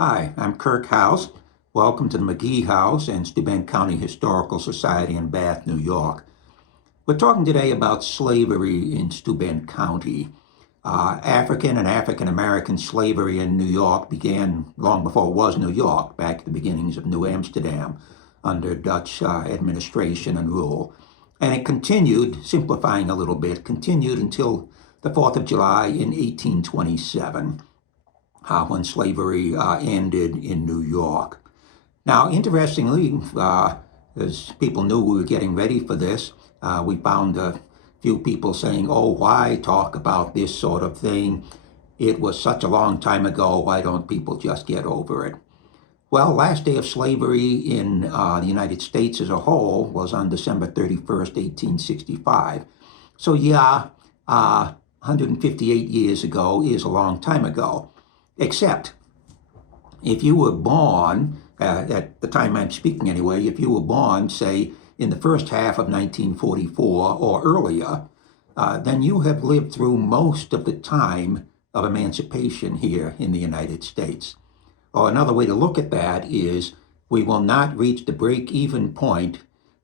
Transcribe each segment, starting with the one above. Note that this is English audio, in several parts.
Hi, I'm Kirk House. Welcome to the McGee House and Steuben County Historical Society in Bath, New York. We're talking today about slavery in Steuben County. African and African American slavery in New York began long before it was New York, back at the beginnings of New Amsterdam under Dutch administration and rule. And it continued, simplifying a little bit, continued until the 4th of July in 1827. When slavery ended in New York. Now, interestingly, as people knew we were getting ready for this, we found a few people saying, oh, why talk about this sort of thing? It was such a long time ago. Why don't people just get over it? Well, last day of slavery in the United States as a whole was on December 31st, 1865. So yeah, 158 years ago is a long time ago. Except, if you were born, at the time I'm speaking anyway, if you were born, say, in the first half of 1944 or earlier, then you have lived through most of the time of emancipation here in the United States. Or another way to look at that is we will not reach the break-even point,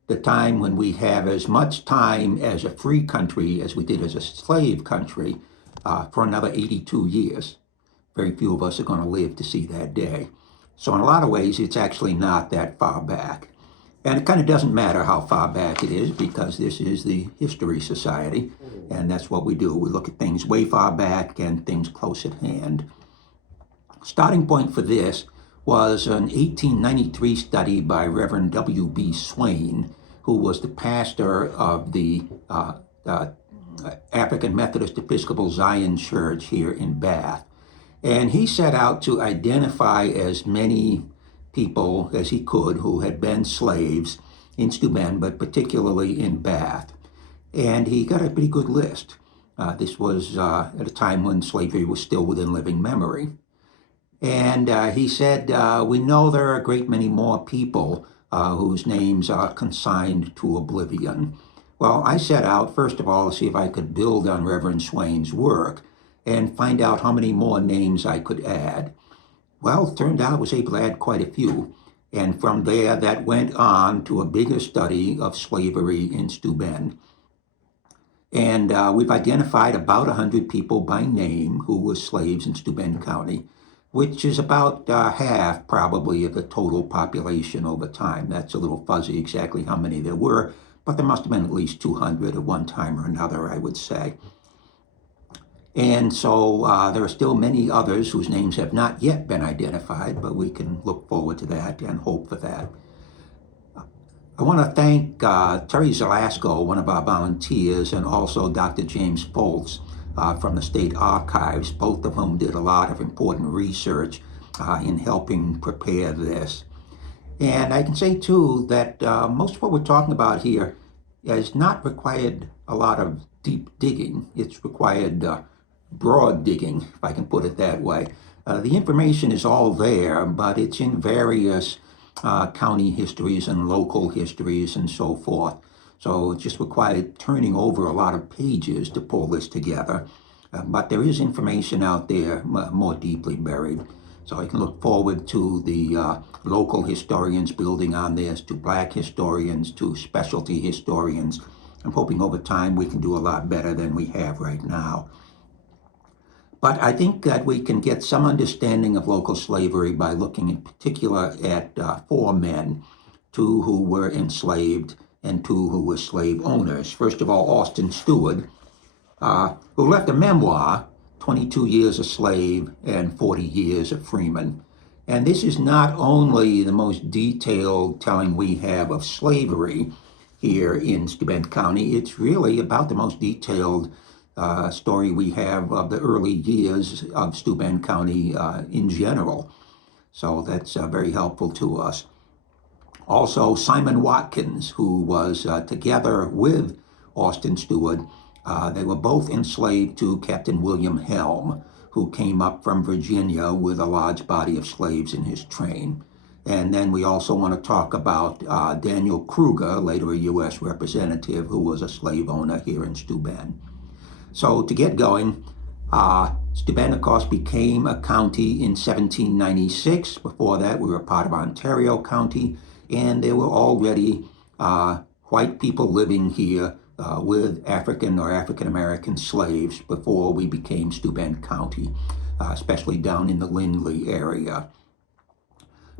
the time when we have as much time as a free country as we did as a slave country, for another 82 years. Very few of us are going to live to see that day. So in a lot of ways, it's actually not that far back. And it kind of doesn't matter how far back it is because this is the History Society, and that's what we do. We look at things way far back and things close at hand. Starting point for this was an 1893 study by Reverend W.B. Swain, who was the pastor of the African Methodist Episcopal Zion Church here in Bath. And he set out to identify as many people as he could who had been slaves in Steuben, but particularly in Bath. And he got a pretty good list. This was at a time when slavery was still within living memory. And he said, we know there are a great many more people whose names are consigned to oblivion. Well, I set out, first of all, to see if I could build on Reverend Swain's work and find out how many more names I could add. Well, it turned out I was able to add quite a few. And from there, that went on to a bigger study of slavery in Steuben. And we've identified about 100 people by name who were slaves in Steuben County, which is about half probably of the total population over time. That's a little fuzzy exactly how many there were, but there must have been at least 200 at one time or another, I would say. And so there are still many others whose names have not yet been identified, but we can look forward to that and hope for that. I want to thank Terry Zelasco, one of our volunteers, and also Dr. James Foltz from the State Archives, both of whom did a lot of important research in helping prepare this. And I can say, too, that most of what we're talking about here has not required a lot of deep digging. It's required broad digging, if I can put it that way. The information is all there, but it's in various county histories and local histories and so forth. So it just required turning over a lot of pages to pull this together. But there is information out there more deeply buried. So I can look forward to the local historians building on this, to Black historians, to specialty historians. I'm hoping over time we can do a lot better than we have right now. But I think that we can get some understanding of local slavery by looking in particular at 4 men, 2 who were enslaved and 2 who were slave owners. First of all, Austin Steward, who left a memoir, 22 Years a Slave and 40 Years a Freeman. And this is not only the most detailed telling we have of slavery here in Steuben County, it's really about the most detailed story we have of the early years of Steuben County in general. So that's very helpful to us. Also, Simon Watkins, who was together with Austin Steward, they were both enslaved to Captain William Helm, who came up from Virginia with a large body of slaves in his train. And then we also want to talk about Daniel Kruger, later a U.S. representative, who was a slave owner here in Steuben. So to get going, Steuben, of course, became a county in 1796. Before that, we were part of Ontario County, and there were already white people living here with African or African American slaves before we became Steuben County, especially down in the Lindley area.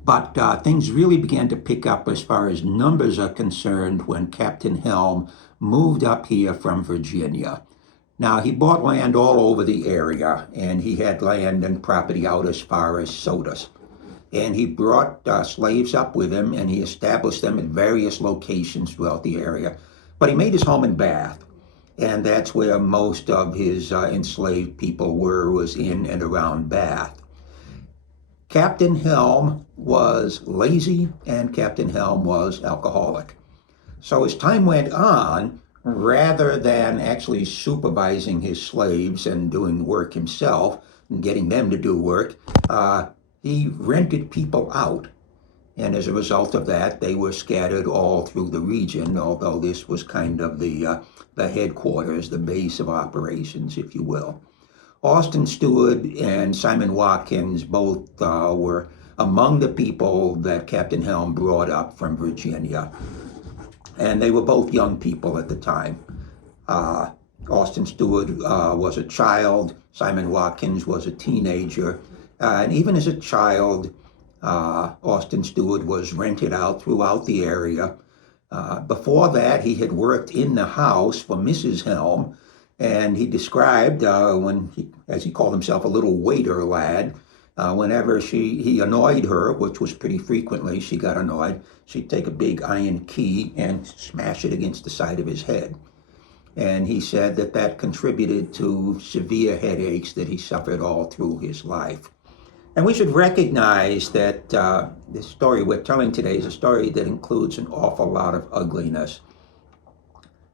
But things really began to pick up as far as numbers are concerned when Captain Helm moved up here from Virginia. Now, he bought land all over the area, and he had land and property out as far as Sodus. And he brought slaves up with him, and he established them at various locations throughout the area. But he made his home in Bath, and that's where most of his enslaved people was in and around Bath. Captain Helm was lazy, and Captain Helm was alcoholic. So as time went on, rather than actually supervising his slaves and doing work himself and getting them to do work, he rented people out. And as a result of that, they were scattered all through the region, although this was kind of the headquarters, the base of operations, if you will. Austin Steward and Simon Watkins both were among the people that Captain Helm brought up from Virginia. And they were both young people at the time. Austin Steward was a child. Simon Watkins was a teenager. And even as a child, Austin Steward was rented out throughout the area. Before that, he had worked in the house for Mrs. Helm. And he described when he, as he called himself, a little waiter lad, whenever he annoyed her, which was pretty frequently, she got annoyed, she'd take a big iron key and smash it against the side of his head. And he said that contributed to severe headaches that he suffered all through his life. And we should recognize that the story we're telling today is a story that includes an awful lot of ugliness.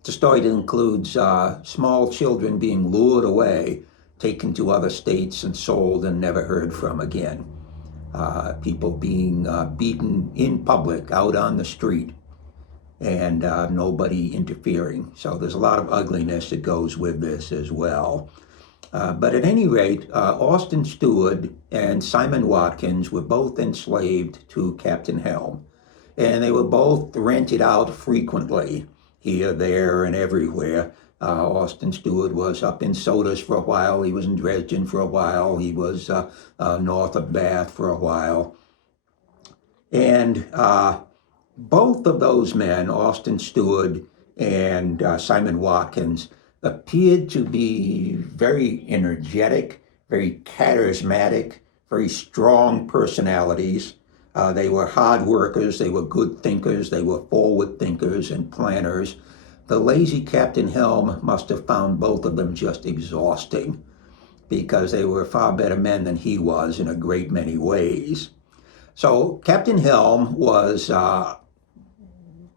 It's a story that includes small children being lured away, taken to other states and sold and never heard from again. People being beaten in public, out on the street, and nobody interfering. So there's a lot of ugliness that goes with this as well. But at any rate, Austin Steward and Simon Watkins were both enslaved to Captain Helm. And they were both rented out frequently, here, there, and everywhere. Austin Steward was up in Sodus for a while. He was in Dresden for a while. He was north of Bath for a while. And both of those men, Austin Steward and Simon Watkins, appeared to be very energetic, very charismatic, very strong personalities. They were hard workers, they were good thinkers, they were forward thinkers and planners. The lazy Captain Helm must have found both of them just exhausting, because they were far better men than he was in a great many ways. So Captain Helm was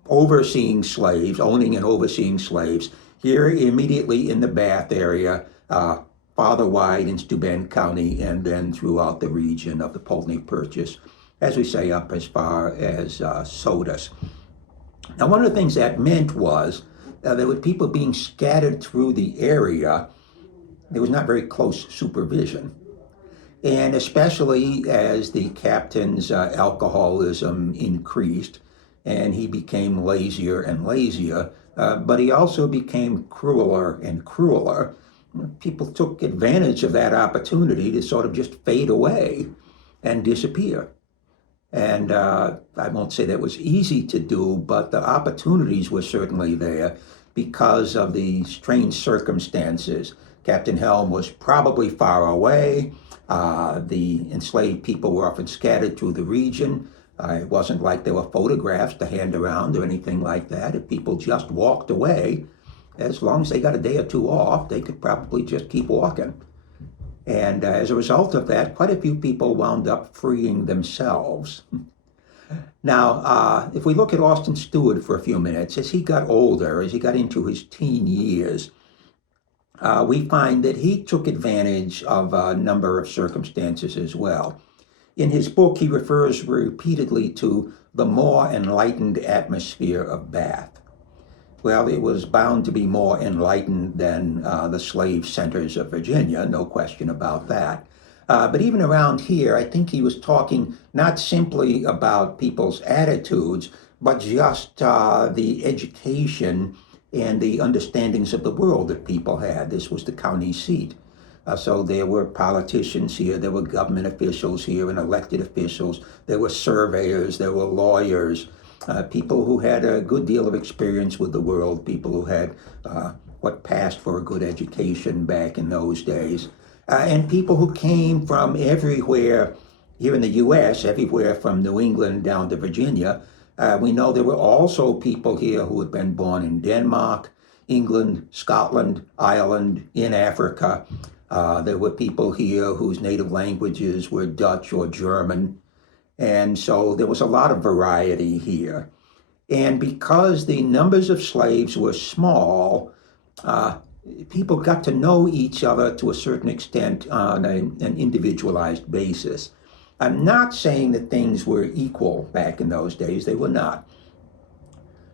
overseeing slaves, owning and overseeing slaves, here immediately in the Bath area, farther wide in Steuben County, and then throughout the region of the Pulteney Purchase, as we say, up as far as Sodus. Now, one of the things that meant was there were people being scattered through the area. There was not very close supervision. And especially as the captain's alcoholism increased, and he became lazier and lazier, but he also became crueler and crueler. People took advantage of that opportunity to sort of just fade away and disappear. And I won't say that was easy to do, but the opportunities were certainly there because of the strange circumstances. Captain Helm was probably far away. The enslaved people were often scattered through the region. It wasn't like there were photographs to hand around or anything like that. If people just walked away, as long as they got a day or two off, they could probably just keep walking. And as a result of that, quite a few people wound up freeing themselves. Now, if we look at Austin Steward for a few minutes, as he got older, as he got into his teen years, we find that he took advantage of a number of circumstances as well. In his book, he refers repeatedly to the more enlightened atmosphere of Bath. Well, it was bound to be more enlightened than the slave centers of Virginia, no question about that. But even around here, I think he was talking not simply about people's attitudes, but just the education and the understandings of the world that people had. This was the county seat. So there were politicians here, there were government officials here and elected officials, there were surveyors, there were lawyers, people who had a good deal of experience with the world, people who had what passed for a good education back in those days, and people who came from everywhere here in the U.S., everywhere from New England down to Virginia. We know there were also people here who had been born in Denmark, England, Scotland, Ireland, in Africa. There were people here whose native languages were Dutch or German. And so there was a lot of variety here. And because the numbers of slaves were small, people got to know each other to a certain extent on an individualized basis. I'm not saying that things were equal back in those days. They were not.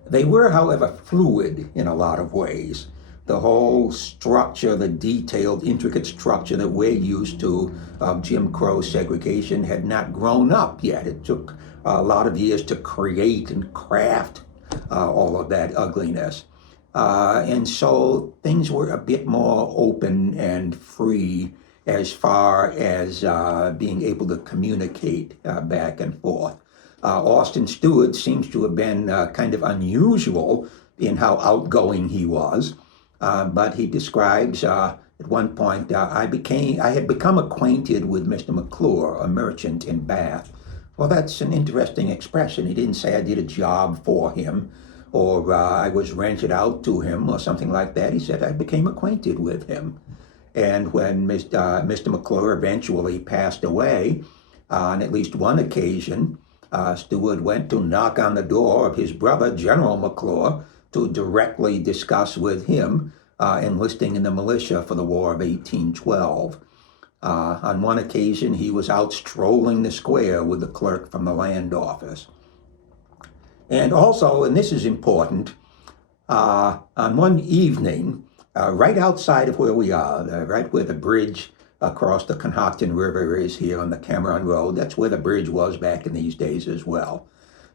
They were, however, fluid in a lot of ways. The whole structure, the detailed, intricate structure that we're used to of Jim Crow segregation had not grown up yet. It took a lot of years to create and craft all of that ugliness. And so things were a bit more open and free as far as being able to communicate back and forth. Austin Steward seems to have been kind of unusual in how outgoing he was. But he describes at one point, I had become acquainted with Mr. McClure, a merchant in Bath. Well, that's an interesting expression. He didn't say I did a job for him or I was rented out to him or something like that. He said I became acquainted with him. And when Mr. McClure eventually passed away, on at least one occasion, Steward went to knock on the door of his brother, General McClure, to directly discuss with him enlisting in the militia for the War of 1812. On one occasion, he was out strolling the square with the clerk from the land office. And also, and this is important, on one evening, right outside of where we are, right where the bridge across the Conhockton River is here on the Cameron Road, that's where the bridge was back in these days as well.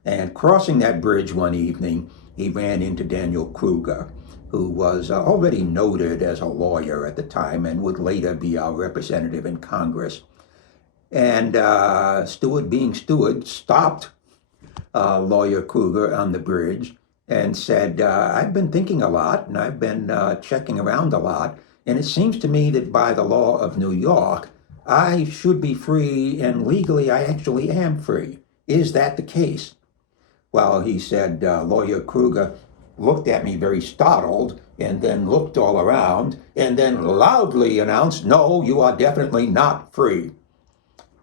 And crossing that bridge one evening, he ran into Daniel Kruger, who was already noted as a lawyer at the time and would later be our representative in Congress. And Steward, being Steward, stopped lawyer Kruger on the bridge and said, I've been thinking a lot and I've been checking around a lot, and it seems to me that by the law of New York, I should be free, and legally I actually am free. Is that the case? Well, he said, lawyer Kruger looked at me very startled and then looked all around and then loudly announced, no, you are definitely not free.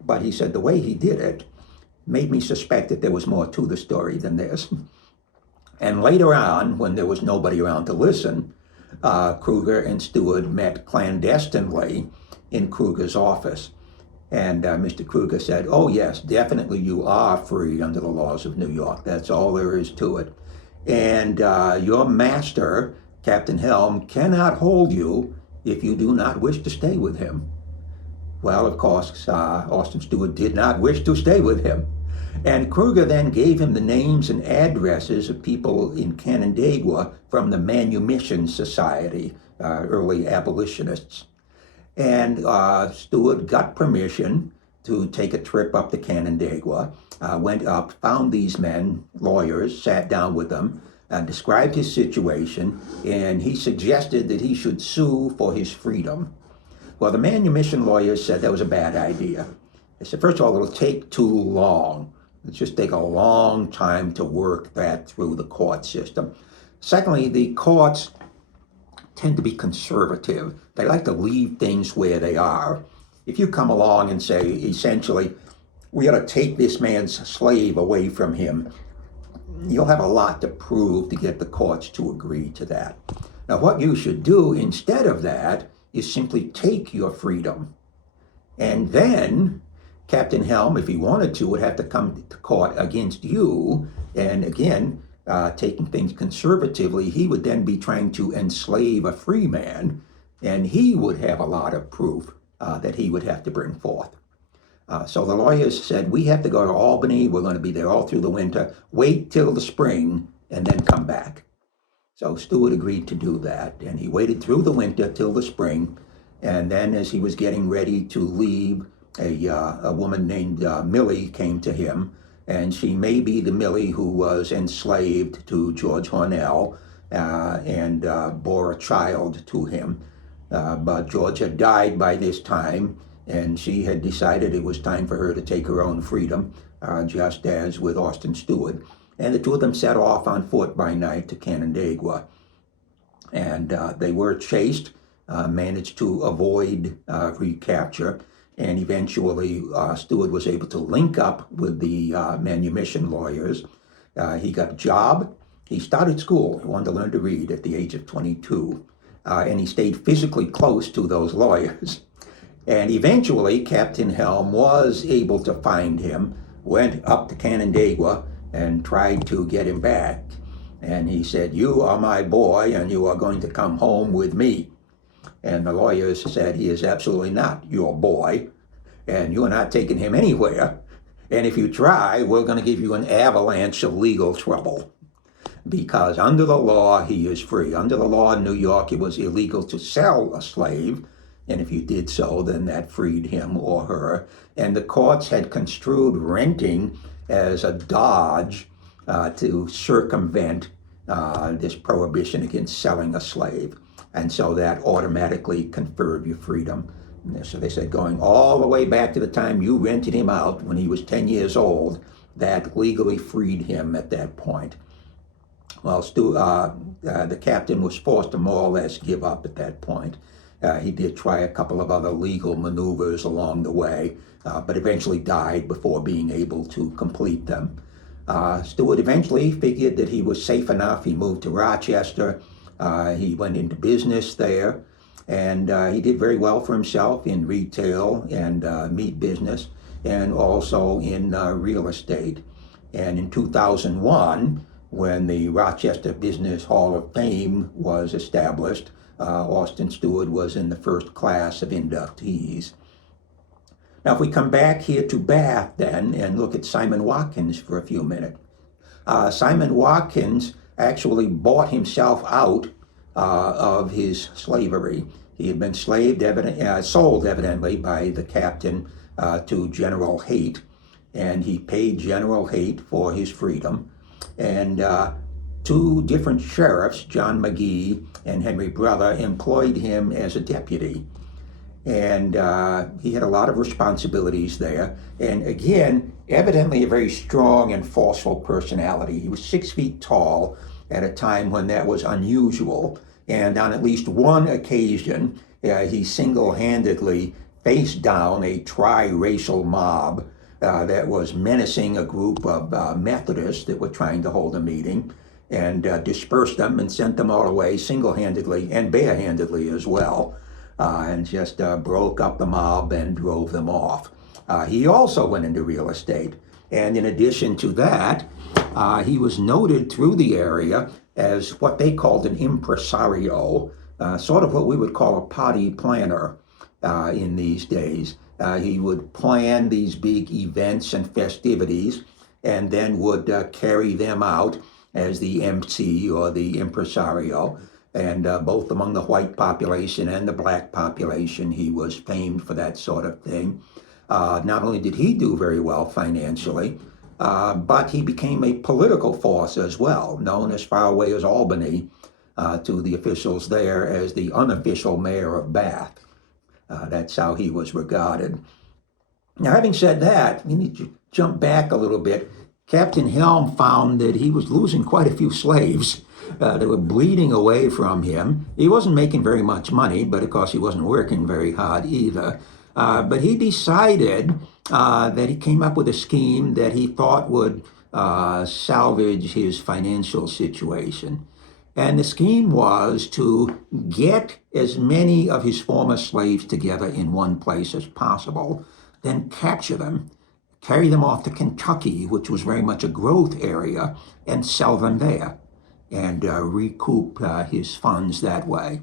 But he said the way he did it made me suspect that there was more to the story than this. And later on, when there was nobody around to listen, Kruger and Steward met clandestinely in Kruger's office. And Mr. Kruger said, oh, yes, definitely you are free under the laws of New York. That's all there is to it. And your master, Captain Helm, cannot hold you if you do not wish to stay with him. Well, of course, Austin Steward did not wish to stay with him. And Kruger then gave him the names and addresses of people in Canandaigua from the Manumission Society, early abolitionists. And Steward got permission to take a trip up to Canandaigua, went up, found these men, lawyers, sat down with them, described his situation, and he suggested that he should sue for his freedom. Well, the manumission lawyers said that was a bad idea. They said, first of all, it'll take too long. It'll just take a long time to work that through the court system. Secondly, the courts tend to be conservative. They like to leave things where they are. If you come along and say, essentially, we ought to take this man's slave away from him, you'll have a lot to prove to get the courts to agree to that. Now, what you should do instead of that is simply take your freedom. And then Captain Helm, if he wanted to, would have to come to court against you. And again, taking things conservatively, he would then be trying to enslave a free man, and he would have a lot of proof that he would have to bring forth. So the lawyers said, we have to go to Albany. We're going to be there all through the winter. Wait till the spring and then come back. So Steward agreed to do that, and he waited through the winter till the spring. And then as he was getting ready to leave, a woman named Millie came to him, and she may be the Millie who was enslaved to George Hornell and bore a child to him. But George had died by this time, and she had decided it was time for her to take her own freedom, just as with Austin Steward. And the two of them set off on foot by night to Canandaigua. And they were chased, managed to avoid recapture, and eventually Steward was able to link up with the manumission lawyers. He got a job. He started school. He wanted to learn to read at the age of 22. And he stayed physically close to those lawyers. And eventually, Captain Helm was able to find him, went up to Canandaigua, and tried to get him back. And he said, you are my boy, and you are going to come home with me. And the lawyers said, he is absolutely not your boy, and you are not taking him anywhere. And if you try, we're going to give you an avalanche of legal trouble. Because under the law, he is free. Under the law in New York, it was illegal to sell a slave. And if you did so, then that freed him or her. And the courts had construed renting as a dodge to circumvent this prohibition against selling a slave. And so that automatically conferred you freedom. So they said going all the way back to the time you rented him out when he was 10 years old, that legally freed him at that point. Well, the captain was forced to more or less give up at that point. He did try a couple of other legal maneuvers along the way, but eventually died before being able to complete them. Steward eventually figured that he was safe enough. He moved to Rochester. He went into business there, and he did very well for himself in retail and meat business, and also in real estate. And in 2001, when the Rochester Business Hall of Fame was established, Austin Steward was in the first class of inductees. Now, if we come back here to Bath then and look at Simon Watkins for a few minutes. Simon Watkins actually bought himself out of his slavery. He had been sold evidently by the captain to General Haight, and he paid General Haight for his freedom. And two different sheriffs, John McGee and Henry Brother, employed him as a deputy. And he had a lot of responsibilities there. And again, evidently a very strong and forceful personality. He was 6 feet tall at a time when that was unusual. And on at least one occasion, he single-handedly faced down a tri-racial mob that was menacing a group of Methodists that were trying to hold a meeting, and dispersed them and sent them all away single-handedly and barehandedly as well, and just broke up the mob and drove them off. He also went into real estate, and in addition to that, he was noted through the area as what they called an impresario, sort of what we would call a party planner in these days. He would plan these big events and festivities and then would carry them out as the MC or the impresario. And both among the white population and the black population, he was famed for that sort of thing. Not only did he do very well financially, but he became a political force as well, known as far away as Albany to the officials there as the unofficial mayor of Bath. That's how he was regarded. Now, having said that, we need to jump back a little bit. Captain Helm found that he was losing quite a few slaves. They were bleeding away from him. He wasn't making very much money, but of course he wasn't working very hard either. But he decided that he came up with a scheme that he thought would salvage his financial situation. And the scheme was to get as many of his former slaves together in one place as possible, then capture them, carry them off to Kentucky, which was very much a growth area, and sell them there and recoup his funds that way.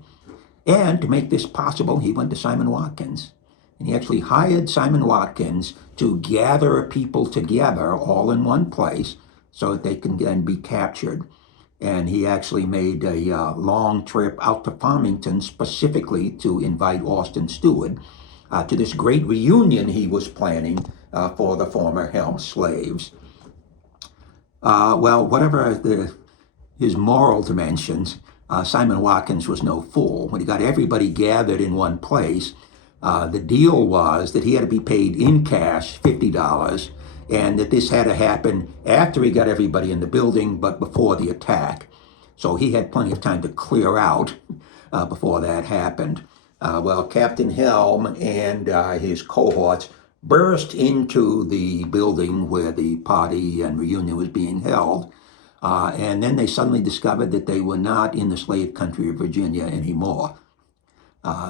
And to make this possible, he went to Simon Watkins. And he actually hired Simon Watkins to gather people together all in one place so that they can then be captured. And he actually made a long trip out to Farmington specifically to invite Austin Steward to this great reunion he was planning for the former Helm slaves. Well, whatever his moral dimensions, Simon Watkins was no fool. When he got everybody gathered in one place, the deal was that he had to be paid in cash, $50, and that this had to happen after he got everybody in the building, but before the attack. So he had plenty of time to clear out before that happened. Well, Captain Helm and his cohorts burst into the building where the party and reunion was being held, and then they suddenly discovered that they were not in the slave country of Virginia anymore.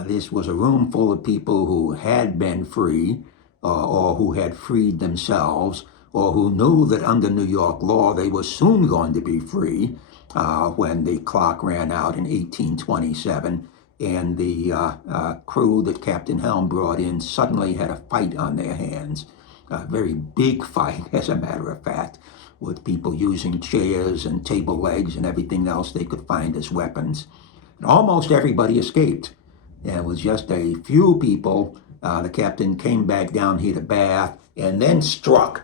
This was a room full of people who had been free, or who had freed themselves, or who knew that under New York law they were soon going to be free when the clock ran out in 1827, and the crew that Captain Helm brought in suddenly had a fight on their hands. A very big fight, as a matter of fact, with people using chairs and table legs and everything else they could find as weapons. And almost everybody escaped. And it was just a few people. The captain came back down here to Bath and then struck,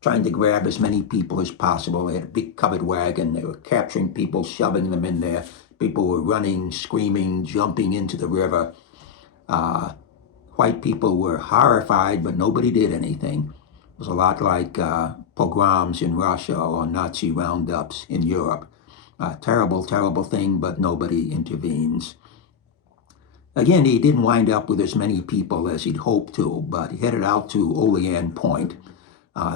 trying to grab as many people as possible. They had a big covered wagon. They were capturing people, shoving them in there. People were running, screaming, jumping into the river. White people were horrified, but nobody did anything. It was a lot like pogroms in Russia or Nazi roundups in Europe. Terrible, terrible thing, but nobody intervenes. Again, he didn't wind up with as many people as he'd hoped to, but he headed out to Olean Point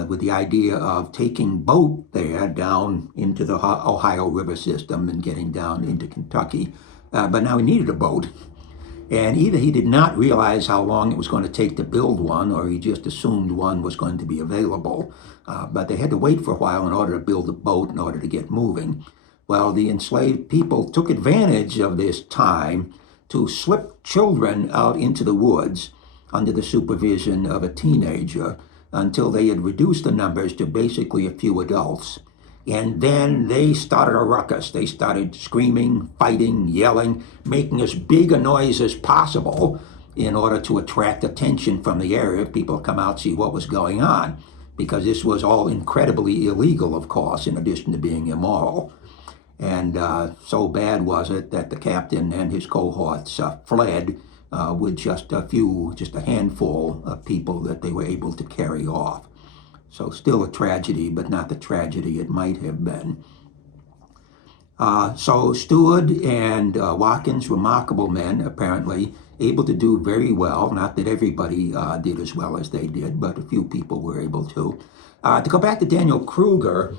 with the idea of taking boat there down into the Ohio River system and getting down into Kentucky. But now he needed a boat. And either he did not realize how long it was going to take to build one, or he just assumed one was going to be available. But they had to wait for a while in order to build a boat in order to get moving. Well, the enslaved people took advantage of this time to slip children out into the woods under the supervision of a teenager until they had reduced the numbers to basically a few adults. And then they started a ruckus. They started screaming, fighting, yelling, making as big a noise as possible in order to attract attention from the area. People come out, see what was going on, because this was all incredibly illegal, of course, in addition to being immoral. And so bad was it that the captain and his cohorts fled with just a handful of people that they were able to carry off. So still a tragedy, but not the tragedy it might have been. So Steward and Watkins, remarkable men, apparently, able to do very well. Not that everybody did as well as they did, but a few people were able to. To go back to Daniel Kruger,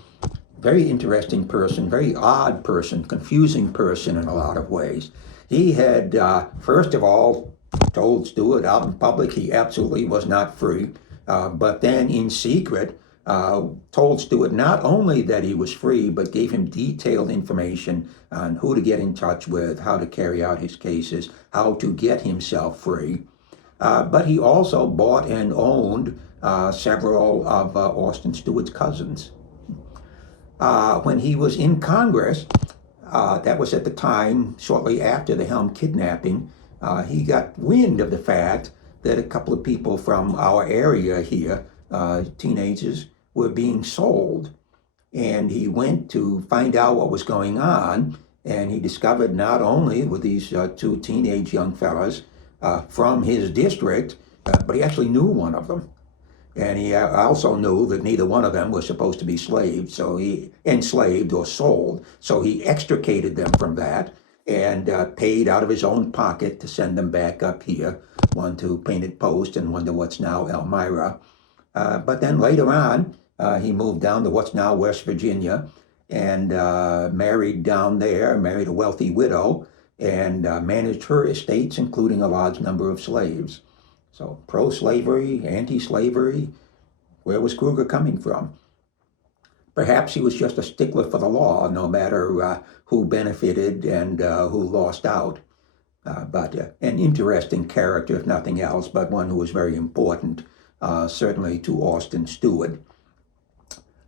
very interesting person, very odd person, confusing person in a lot of ways. He had, first of all, told Steward out in public he absolutely was not free, but then in secret told Steward not only that he was free, but gave him detailed information on who to get in touch with, how to carry out his cases, how to get himself free. But he also bought and owned several of Austin Steward's cousins. When he was in Congress, that was at the time, shortly after the Helm kidnapping, he got wind of the fact that a couple of people from our area here, teenagers, were being sold. And he went to find out what was going on, and he discovered not only were these two teenage young fellas from his district, but he actually knew one of them. And he also knew that neither one of them was supposed to be enslaved or sold. So he extricated them from that and paid out of his own pocket to send them back up here, one to Painted Post and one to what's now Elmira. But then later on, he moved down to what's now West Virginia and married down there, married a wealthy widow, and managed her estates, including a large number of slaves. So pro-slavery, anti-slavery, Where was Kruger coming from? Perhaps he was just a stickler for the law, no matter who benefited and who lost out. But an interesting character, if nothing else, but one who was very important, certainly to Austin Steward.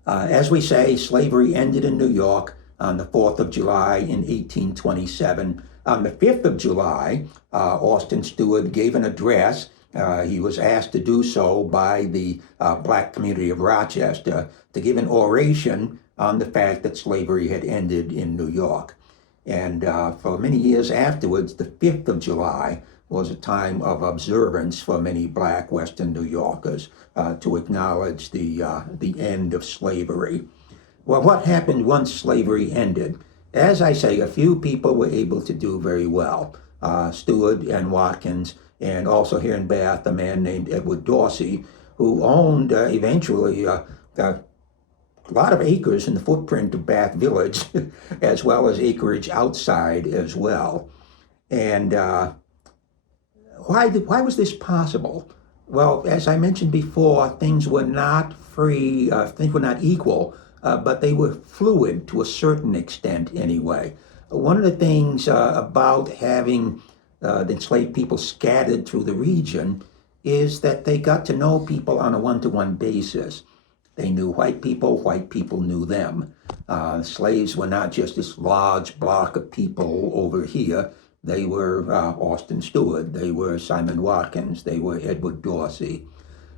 As we say, slavery ended in New York on the 4th of July in 1827. On the 5th of July, Austin Steward gave an address. He was asked to do so by the black community of Rochester to give an oration on the fact that slavery had ended in New York. And for many years afterwards, the 5th of July was a time of observance for many black Western New Yorkers to acknowledge the end of slavery. Well, what happened once slavery ended? As I say, a few people were able to do very well. Steward and Watkins, and also here in Bath, a man named Edward Dorsey, who owned eventually a lot of acres in the footprint of Bath Village, as well as acreage outside as well. And why was this possible? Well, as I mentioned before, things were not free, things were not equal, but they were fluid to a certain extent anyway. One of the things about having the enslaved people scattered through the region is that they got to know people on a one-to-one basis. They knew white people knew them. Slaves were not just this large block of people over here. They were Austin Steward, they were Simon Watkins, they were Edward Dorsey.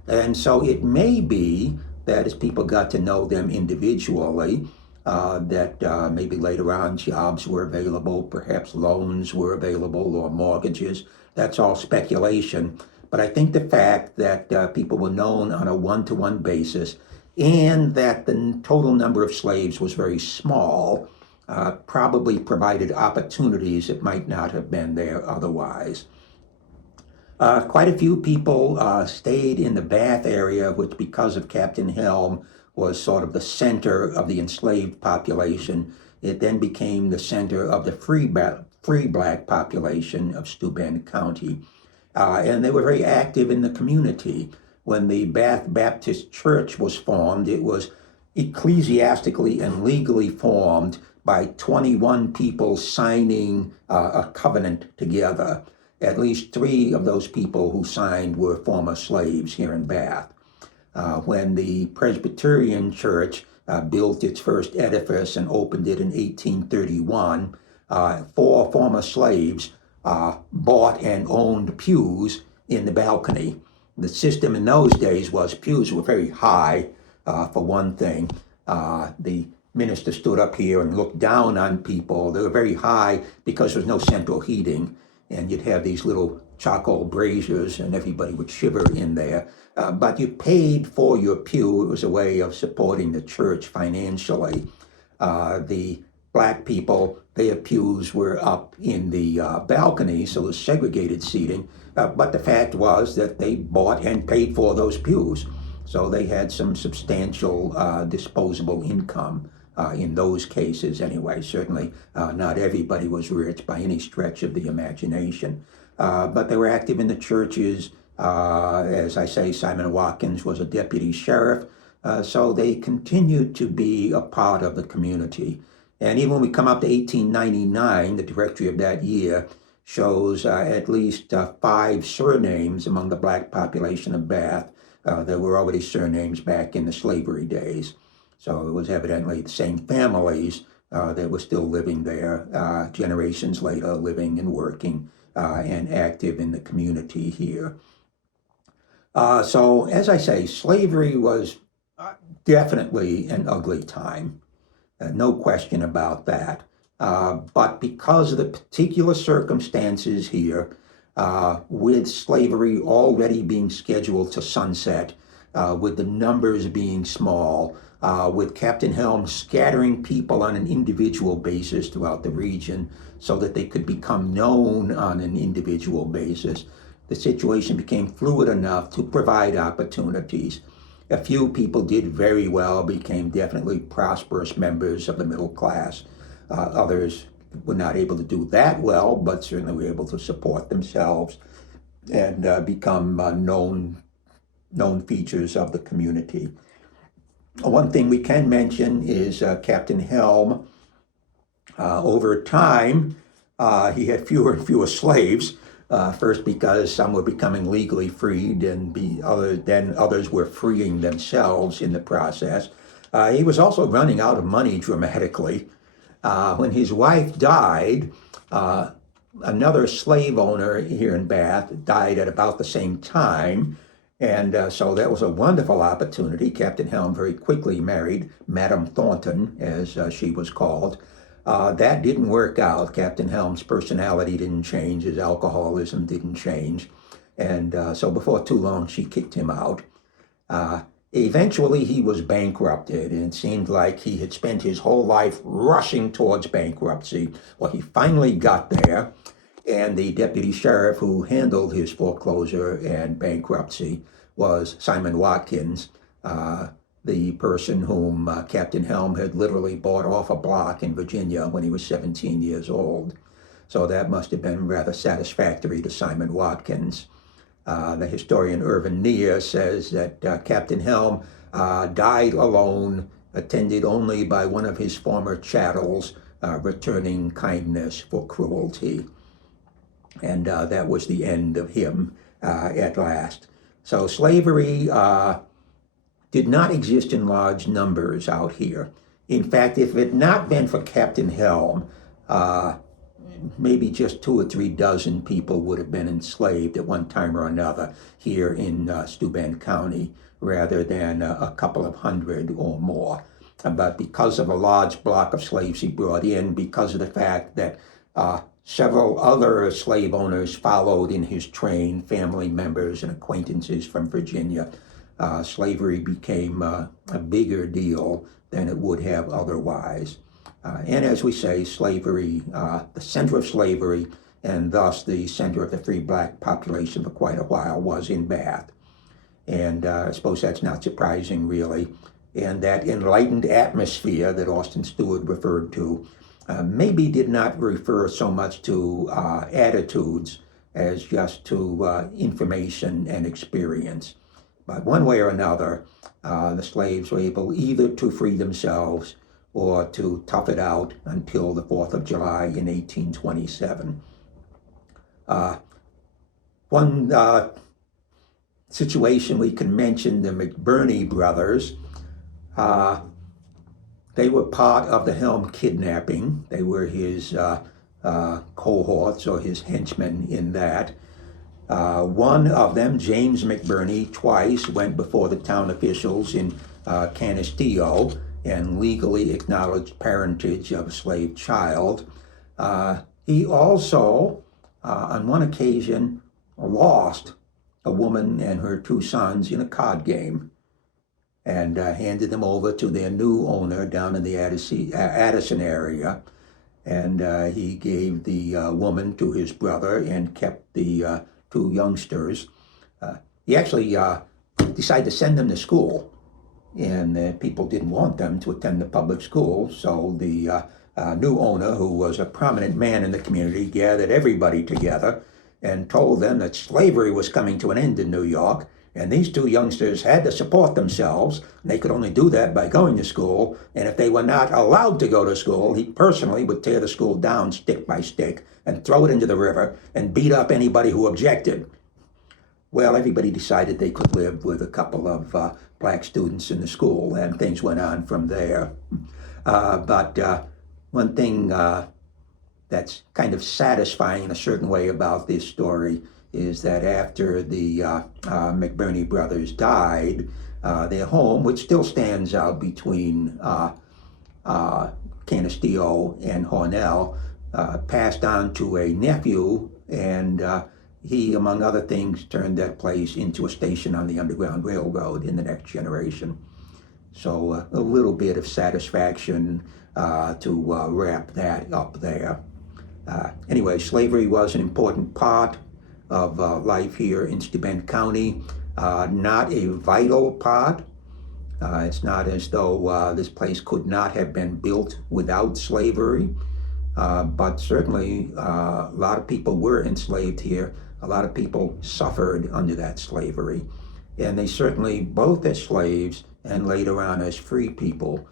And so it may be that as people got to know them individually, that maybe later on jobs were available, perhaps loans were available or mortgages. That's all speculation. But I think the fact that people were known on a one-to-one basis and that the total number of slaves was very small probably provided opportunities that might not have been there otherwise. Quite a few people stayed in the Bath area, which because of Captain Helm was sort of the center of the enslaved population. It then became the center of the free black population of Steuben County. And they were very active in the community. When the Bath Baptist Church was formed, it was ecclesiastically and legally formed by 21 people signing a covenant together. At least 3 of those people who signed were former slaves here in Bath. When the Presbyterian Church built its first edifice and opened it in 1831, 4 former slaves bought and owned pews in the balcony. The system in those days was pews were very high, for one thing. The minister stood up here and looked down on people. They were very high because there was no central heating, and you'd have these little charcoal braziers and everybody would shiver in there. But you paid for your pew. It was a way of supporting the church financially. The black people, their pews were up in the balcony, so it was segregated seating. But the fact was that they bought and paid for those pews. So they had some substantial disposable income in those cases anyway. Certainly not everybody was rich by any stretch of the imagination. But they were active in the churches. As I say, Simon Watkins was a deputy sheriff. So they continued to be a part of the community. And even when we come up to 1899, the directory of that year shows at least 5 surnames among the black population of Bath. There were already surnames back in the slavery days. So it was evidently the same families that were still living there, generations later, living and working and active in the community here. So as I say, slavery was definitely an ugly time. No question about that. But because of the particular circumstances here, with slavery already being scheduled to sunset, with the numbers being small, with Captain Helm scattering people on an individual basis throughout the region so that they could become known on an individual basis, the situation became fluid enough to provide opportunities. A few people did very well, became definitely prosperous members of the middle class. Others were not able to do that well, but certainly were able to support themselves and become known known features of the community. One thing we can mention is Captain Helm. Over time, he had fewer and fewer slaves. First, because some were becoming legally freed, and then others were freeing themselves in the process. He was also running out of money dramatically. When his wife died, another slave owner here in Bath died at about the same time. And so that was a wonderful opportunity. Captain Helm very quickly married Madame Thornton, as she was called. That didn't work out. Captain Helm's personality didn't change. His alcoholism didn't change. And so before too long, she kicked him out. Eventually, he was bankrupted, and it seemed like he had spent his whole life rushing towards bankruptcy. Well, he finally got there, and the deputy sheriff who handled his foreclosure and bankruptcy was Simon Watkins, the person whom Captain Helm had literally bought off a block in Virginia when he was 17 years old. So that must have been rather satisfactory to Simon Watkins. The historian Irvin Neer says that Captain Helm died alone, attended only by one of his former chattels, returning kindness for cruelty. And that was the end of him at last. So slavery did not exist in large numbers out here. In fact, if it had not been for Captain Helm, maybe just 2 or 3 dozen people would have been enslaved at one time or another here in Steuben County, rather than a couple of hundred or more. But because of a large block of slaves he brought in, because of the fact that several other slave owners followed in his train, family members and acquaintances from Virginia, slavery became a bigger deal than it would have otherwise. And as we say, slavery, the center of slavery, and thus the center of the free black population for quite a while, was in Bath. And I suppose that's not surprising, really. And that enlightened atmosphere that Austin Steward referred to maybe did not refer so much to attitudes as just to information and experience. But one way or another, the slaves were able either to free themselves or to tough it out until the 4th of July in 1827. One situation we can mention, the McBurney brothers. They were part of the Helm kidnapping. They were his cohorts or his henchmen in that. One of them, James McBurney, twice went before the town officials in Canisteo and legally acknowledged parentage of a slave child. He also, on one occasion, lost a woman and her 2 sons in a card game, and handed them over to their new owner down in the Addison area. And he gave the woman to his brother and kept the 2 youngsters. He actually decided to send them to school, and people didn't want them to attend the public school. So the new owner, who was a prominent man in the community, gathered everybody together and told them that slavery was coming to an end in New York, and these 2 youngsters had to support themselves. They could only do that by going to school, and if they were not allowed to go to school, he personally would tear the school down stick by stick and throw it into the river and beat up anybody who objected. Well, everybody decided they could live with a couple of black students in the school, and things went on from there. But one thing that's kind of satisfying in a certain way about this story is that after the McBurney brothers died, their home, which still stands out between Canisteo and Hornell, passed on to a nephew, and he, among other things, turned that place into a station on the Underground Railroad in the next generation. So a little bit of satisfaction to wrap that up there. Anyway, slavery was an important part of life here in Steuben County, not a vital part. It's not as though this place could not have been built without slavery, but certainly a lot of people were enslaved here. A lot of people suffered under that slavery. And they certainly, both as slaves and later on as free people,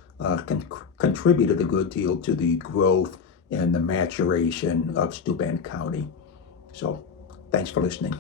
contributed a good deal to the growth and the maturation of Steuben County. So, thanks for listening.